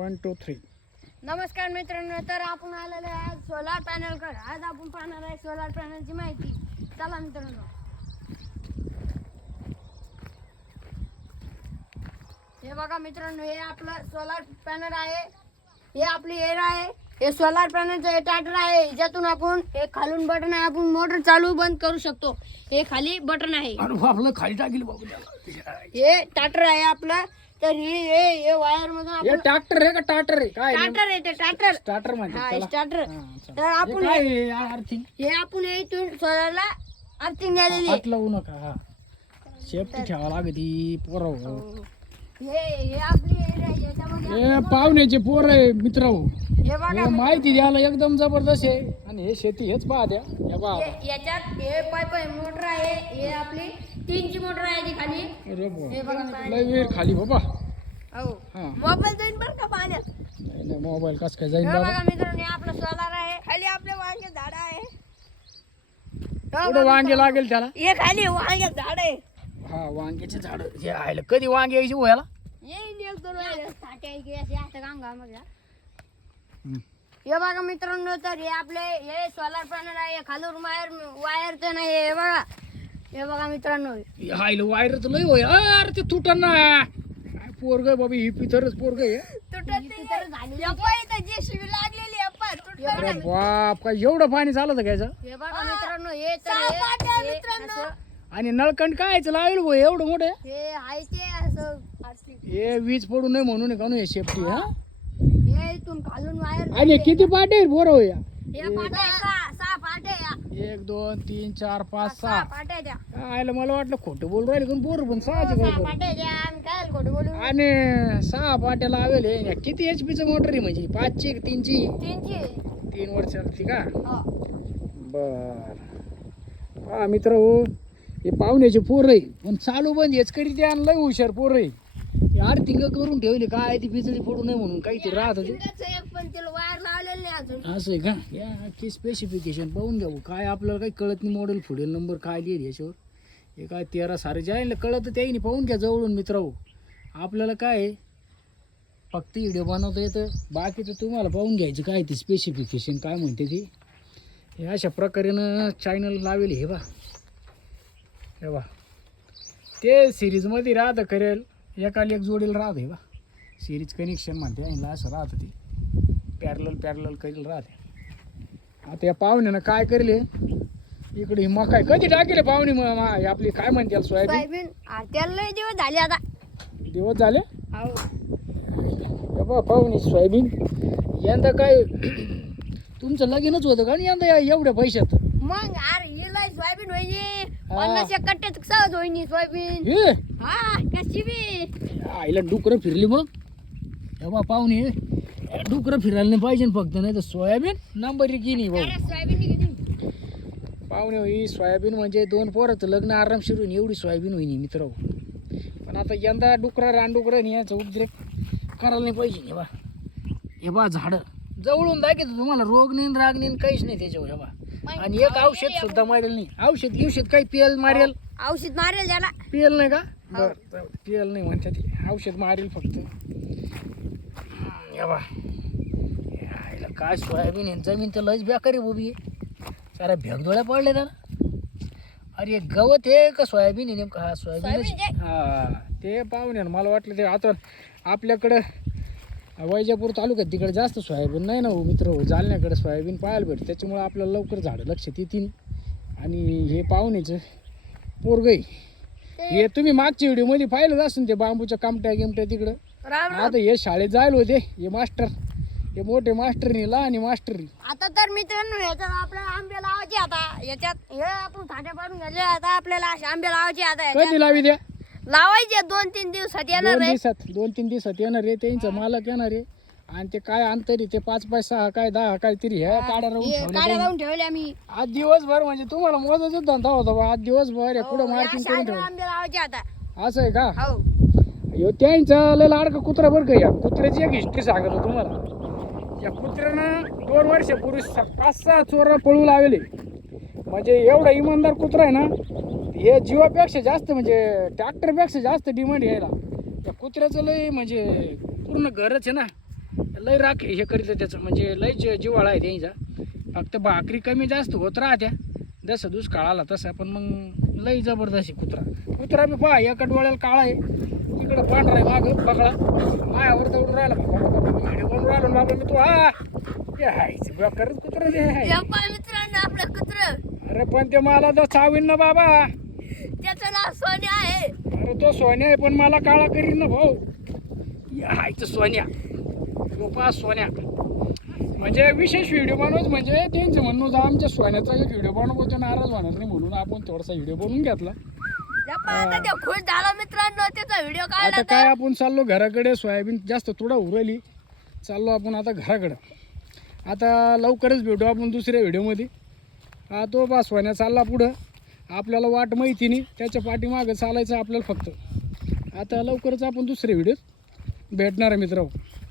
1 2 3 नमस्कार मित्रांनो, तर आपण आलेलो आहे सोलार पॅनल कडे. आज आपण पाहणार आहे सोलार पॅनलची माहिती. चला मित्रांनो, हे बघा मित्रांनो, हे आपलं सोलार पॅनल आहे. हे आपली एअर आहे. हे सोलार पॅनलचं हे टाटर आहे. ज्यातून आपण हे खालून बटन आहे, आपण मोटर चालू बंद करू शकतो. हे खाली बटन आहे. आपलं खाली टाकील बाबू हे टाटर आहे आपलं. तर हे वायर मधून हे आपण ट्रॅक्टर आहे का टाटर आहे काय टाटर आहे, ते टाटर स्टार्टर म्हणतात हा त्याला. स्टार्टर. अच्छा. तर आपण हे काय अर्थिंग हे आपण हे इथून सोलारला अर्थिंग द्यालेली आहे. हात लावू नका. हा सेफ्टी ठेवा लागती पोरं. हे आपली एअर आहे. याच्यामध्ये हे पाहुण्याचे पोर आहे मित्र. हे बघा माहिती द्यायला एकदम जबरदस्त आहे. आणि हे शेती हेच पहा द्या. हे पहा याच्यात हे पाईप आहे, मोटर आहे. हे आपली 3 ची मोटर आहे ती खाली. अरे हे बघा लय वेळ खाली बाबा. हो, हा मोबाईल जाईन बरं का पाण्यात. नाही मोबाईल कस काय जाईन हे दादा. बघा मित्रांनो, हे आपलं सोलार आहे. खाली आपले वांगे झाड आहे. कुठं वांगे लागेल त्याला. हे खाली वांगे झाड आहे. हा वांग्याचे झाड हे आहे. कधी वांगे यायची व्हायला. येईल एक दोन वेळेस साठे की असे असं गांगामध्ये. हे बघा मित्रांनो, तर हे आपले हे सोलार पॅनल आहे. हे खालून वायर तर नाही. हे बघा, हे बघा मित्रांनो, हायला वायर तर लय होय. अरे ते तुटन ना. काय पोरग बाबा ही पितरच पोरग आहे. अरे बाप काय एवढं पाणी चालत घ्यायचं. हे बघा मित्रांनो, हे तर असं आणि नळकंड काय लावेल भाऊ एवढं मोठं. हे आहे ते असं हे वीज पडू नये म्हणून का हे सेफ्टी. हा हे इथून खालून वायर. आणि किती पाटे बोर होया. हे पाट्या सहा पाट्या या. 1 2 3 4 5 सहा 6 पाट्या द्या. आयला मला वाटलं खोटं बोल राहिले पण बोर पण 6 सहा पाट्या द्या. आम्ही काय खोटं बोलू. आणि 6 पाट्या लावेल. हे किती HP चं मोटर आहे म्हणजे 5 ची 3 ची 3 ची 3 वर्षाची का. हो. बर हा मित्र हो, हे पाहुण्याचे पोर आहे पण चालू बंद हेच करीत आहे. आणि लय हुशार पोर आहे. आर्थिंग करून ठेवले काय ती बिजली पडू नये म्हणून काहीतरी राहत होते. पण त्याला वायर लावलेलं नाही अजून. असं आहे का. या की स्पेसिफिकेशन पाहून घ्यावं काय आपल्याला काही कळत नाही. मॉडेल पुढील नंबर काय लिहिल याच्यावर. हे काय 13 सारे जे आहे कळत त्याही पाहून घ्या जवळून मित्र हो. आपल्याला काय आहे फक्त व्हिडिओ बनवता येतं. बाकीचं तुम्हाला पाहून घ्यायचं काय ते स्पेसिफिकेशन काय म्हणते ते. हे अशा प्रकारेनं चॅनल लावेल. हे बा हे बा ते सिरीजमध्ये राहतं करेल. एकाला एक जोडीला राहत आहे बा. सिरीज कनेक्शन म्हणते आणि असं राहतं ते पॅरल करेल राहते. आता या पाहुण्यानं काय करेल इकडे मकाय कधी टाकेल पाहुणे आपली काय म्हणते याला सोयाबीन. सोयाबीन त्याला लय दिवस झाले आता. दिवस झाले. हो. बा पाहुणे सोयाबीन यंदा काय तुमचं लगीनच होतं का यंदा एवढ्या पैशात. मग अरे हिला सोयाबीन होईनी 50 कट्ट्यात सहज होईनी सोयाबीन. हे हा कशी बी आईला डुकरं फिरली मग. हे बा पाहुणे डुकरं फिरायला नाही पाहिजे फक्त नाही तर सोयाबीन नंबर एक नाही भाऊ. सोयाबीन घेतली. पाहुणे ही सोयाबीन म्हणजे 2 पोराचं लग्न आरामशीर होईन एवढी सोयाबीन होईन मित्र. पण आता यंदा डुकरा रानडुकरं नाही याचा उद्रेक करायला नाही पाहिजे. हे बा झाडं जवळून दाखवतो तुम्हाला. रोग नाही राग नाही काहीच नाही त्याच्यावर. हे बा आणि एक औषध सुद्धा मारेल नाही. औषध काही पियल मारेल. औषध मारेल त्याला. पियल नाही का. बरं पियल नाही म्हणतात ते औषध मारेल फक्त. हे बा यायला काय सोयाबीन आहे. जमीन तर लयच बेकारी उभी आहे. सारा भेगदोळ्या पडले तर. अरे गवत आहे का सोयाबीन आहे नेमकं. हा सोयाबीन. हा ते पाहुणे मला वाटलं ते. आता आपल्याकडं वैजापूर तालुक्यात तिकडे जास्त सोयाबीन नाही ना हो मित्र. जालन्याकडे सोयाबीन पाहायला भेटतं त्याच्यामुळे आपल्याला लवकर झाडं लक्षात येतील. आणि हे पाहुण्याचं पोरग हे तुम्ही मागच्या व्हिडिओमध्ये पाहिलं असून ते बांबूच्या कामट्या गिमट्या तिकडं. आता हे शाळेत जायला होते हे मास्टर. हे मोठे मास्टर नाही लहान मास्टर. आता तर मित्रांनो, याच्यात आपल्याला आंबे लावायचे. आता याच्यात हे आपण फाट्या पाडून घ्यायचे. आता आपल्याला असे आंबे लावायचे. आता कधी लावी द्या. लावायचे 2-3 दिवसात येणार आहे. 2-3 दिवसात येणार आहे. त्यांचा मालक येणार आहे. आणि ते काय अंतर आहे ते 5 5 6 काय 10 काय तरी ह्या काड्या लावून ठेवले आम्ही. आज दिवसभर म्हणजे तुम्हाला मोजाचाच धंदा होता बा. आज दिवसभर पुढे मार्किंग करून ठेवलं. आंबे लावायचे आता. असं आहे का. हो. त्यांचा लय लाडका कुत्रा बरं का. या कुत्र्याची एक हिस्ट्री सांगतो तुम्हाला. या कुत्र्यानं 2 वर्षापूर्वी 5-6 चोर पळू लावले. म्हणजे एवढा इमानदार कुत्रा आहे ना. हे जीवापेक्षा जास्त म्हणजे ट्रॅक्टरपेक्षा जास्त डिमांड यायला. त्या कुत्र्याचं लय म्हणजे पूर्ण घरच आहे ना. लय राख हे करीत त्याचं, म्हणजे लय जिवाळा आहे त्यांचा. फक्त भाकरी कमी जास्त होत राहत्या जसं दुष्काळ आला तसा, पण मग लय जबरदस्त आहे कुत्रा बी पहा, एका डोळ्याला काळा आहे, तिकडं पांढरा आहे मागं बगळा, मायावर दौडून राहिला व्हिडिओ बनवून राहिलो बाबा मी. तू हा ते हायच बेकारच कुत्रा ते आहे. या पहा मित्रांनो आपलं कुत्र, अरे पण ते मला तर चावीन ना बाबा. त्याचं नाव सोन्या आहे. अरे तो सोन्या आहे पण मला काळा करीन ना भाऊ. हायचं सोन्या, पहा सोन्या. म्हणजे विशेष व्हिडिओ बनवायचं म्हणजे त्यांचं म्हणणं होतं आमच्या सोन्याचा एक व्हिडिओ बनवतो, नाराज होणार नाही म्हणून आपण थोडासा व्हिडिओ बनवून घेतला. या पहा आता ते खुश झाला मित्रांनो, त्याचा व्हिडिओ आता काढला काय तर. आपण चाललो घराकडे, सोयाबीन जास्त तुडा उरली, चाललो आपण आता घराकडं. आता लवकरच भेटू आपण दुसऱ्या व्हिडिओमध्ये. हा तो बा सोन्या चालला पुढं, आपल्याला वाट माहिती नाही, त्याच्या पाठीमागं चालायचं आपल्याला फक्त. आता लवकरच आपण दुसऱ्या व्हिडिओत भेटणार आहे मित्रांनो.